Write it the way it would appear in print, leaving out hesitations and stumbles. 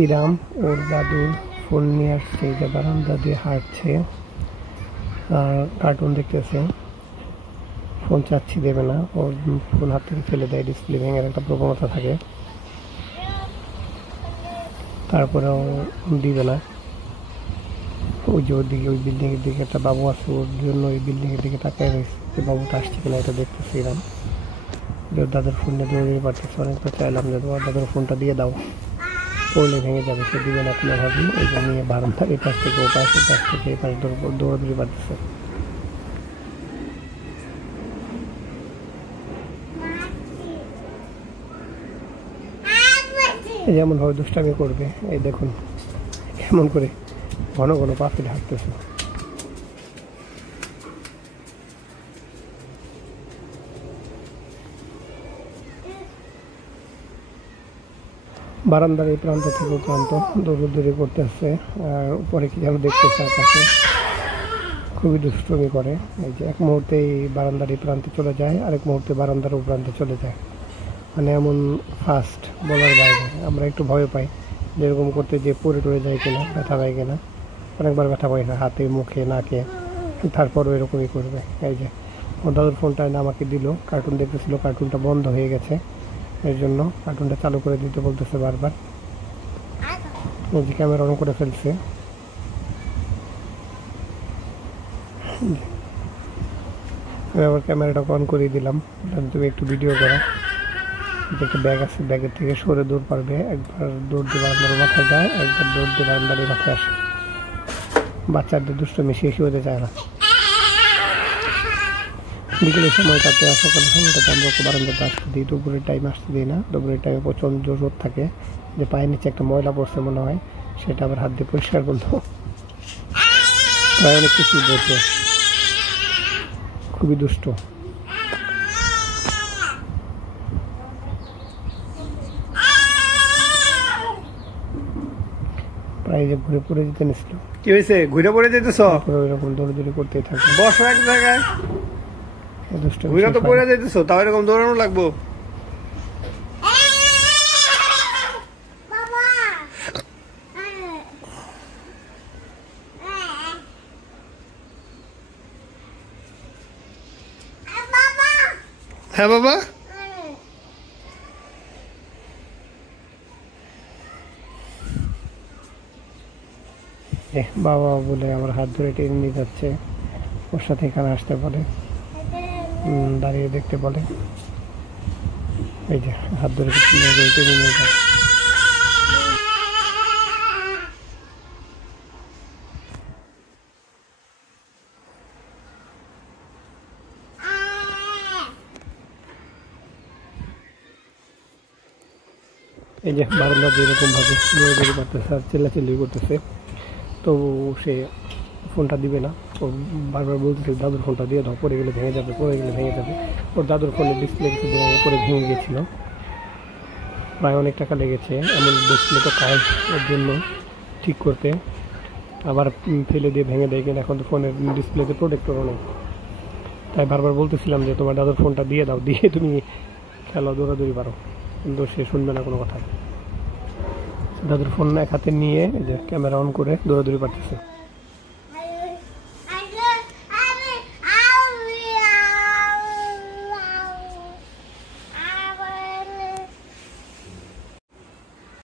ইরাম ওর দাদুর ফোন নিয়ে আসছে, যে বারান্দা দিয়ে হাঁটছে আর কার্টুন দেখতেছে। ফোন চাচ্ছি দেবে না, ওর ফোন হাত থেকে ফেলে দেয়, ডিসপ্লে ভেঙে একটা প্রবণতা থাকে, তারপরেও দিবে না। ওই যে ওর দিকে, ওই বিল্ডিংয়ের দিকে একটা বাবু আছে, ওর জন্য ওই বিল্ডিংয়ের দিকে তাকায় রয়েছে যে বাবুটা আসছে কিনা এটা দেখতেছে ইরাম। ওর দাদুর ফোন নিয়ে দৌড়িয়ে পারতেছে, অনেকবার চাইলাম যে তোমার দাদুর ফোনটা দিয়ে দাও, পড়লে ভেঙে যাবে, সে দিবে না কোনোভাবেই। ওই জন্য নিয়ে বারান্দা এই পাশ থেকে ও পাশ, ও পাশ থেকে এই পাশ দৌড়াদৌড়ি পারতেছে। যেমন ভাবে দুষ্টামি করবে, এই দেখুন কেমন করে ঘন ঘন পা তুলে হাঁটতেছে। বারান্দার এই প্রান্ত থেকে প্রান্ত দৌড়াদৌড়ি করতেছে, আর উপরে কি যেন দেখতেছে আকাশে, খুবই দুষ্টমি করে। এই যে এক মুহূর্তে এই বারান্দার এই প্রান্তে চলে যায়, আরেক মুহূর্তে বারান্দার ও প্রান্তে চলে যায়, মানে এমন ফাস্ট বলার বাইরে। আমরা একটু ভয় পাই যেরকম করতে, যে পড়ে টরে যায় কিনা, ব্যথা পায় কিনা। অনেকবার ব্যথা পাই না, হাতে মুখে নাকে, তারপরও এরকমই করবে। এই যে ওর দাদুর ফোনটা এনে আমাকে দিল, কার্টুন দেখতেছিল, কার্টুনটা বন্ধ হয়ে গেছে, এর জন্য কার্টুনটা চালু করে দিতে বলতেছে বারবার। ওই যে ক্যামেরা অন করে ফেলছে। আমি আবার ক্যামেরাটা অন করে দিলাম, তুমি একটু ভিডিও করো। একটা ব্যাগ আছে, ব্যাগের থেকে সরে দৌড় পারবে, একবার দৌড় দিয়ে বারান্দার মাথায় যায়, একবার দৌড় দিয়ে বারান্দার মাথায় আসে। বাচ্চাদের দুষ্ট মিশিয়ে হতে চায় না। বিকেলের সময়টাতে আর সকালের সময়টাতে আমরা ওকে বারান্দাতে আসতে দিই, দুপুরের টাইমে আসতে দিই না। দুপুরের টাইমে প্রচণ্ড রোদ থাকে, যে পায়ের নিচে একটা ময়লা পড়ছে মনে হয়, সেটা আবার হাত দিয়ে পরিষ্কার করলো। প্রায় অনেক কিছুই বলছে, খুবই দুষ্ট। প্রায় যে ঘুরে পড়ে যেতে নিছিল। কি হয়েছে, ঘুরে পড়ে যেতেছ? ওইরকম দৌড়াদৌড়ি করতেই থাকে, বসো এক জায়গায়, ঘুরে তো পড়ে যেতেছ, তাও এরকম দৌড়ানো লাগবো? হ্যাঁ বাবা, বাবা বলে আমার হাত ধরে টেনে নিয়ে যাচ্ছে, ওর সাথে এখানে আসতে বলে, দাঁড়িয়ে দেখতে বলে। এই যে হাত ধরে টেনে নিয়ে যায়। এই যে বারান্দা যেরকম ভাবে দৌড়াদৌড়ি করতেছে আর চিল্লাচিল্লি করতেছে, তো সে ফোনটা দিবে না। ও বারবার বলতেছে দাদুর ফোনটা দিয়ে দাও, পড়ে গেলে ভেঙে যাবে, পড়ে গেলে ভেঙে যাবে। ওর দাদুর ফোনের ডিসপ্লে কিছু পরে ভেঙে গিয়েছিল, প্রায় অনেক টাকা লেগেছে। এমন ডিসপ্লে তো কাজ ওর জন্য ঠিক করতে, আবার ফেলে দিয়ে ভেঙে দেয় কিনা, এখন তো ফোনের ডিসপ্লেতে প্রোটেক্টরও নেই। তাই বারবার বলতেছিলাম যে তোমার দাদুর ফোনটা দিয়ে দাও, দিয়ে তুমি খেলো, দৌড়াদৌড়ি পারো, কিন্তু সে শুনবে না কোনো কথা। দাদুর ফোন এক হাতে নিয়ে এই যে ক্যামেরা অন করে দৌড়াদৌড়ি পারতেছে।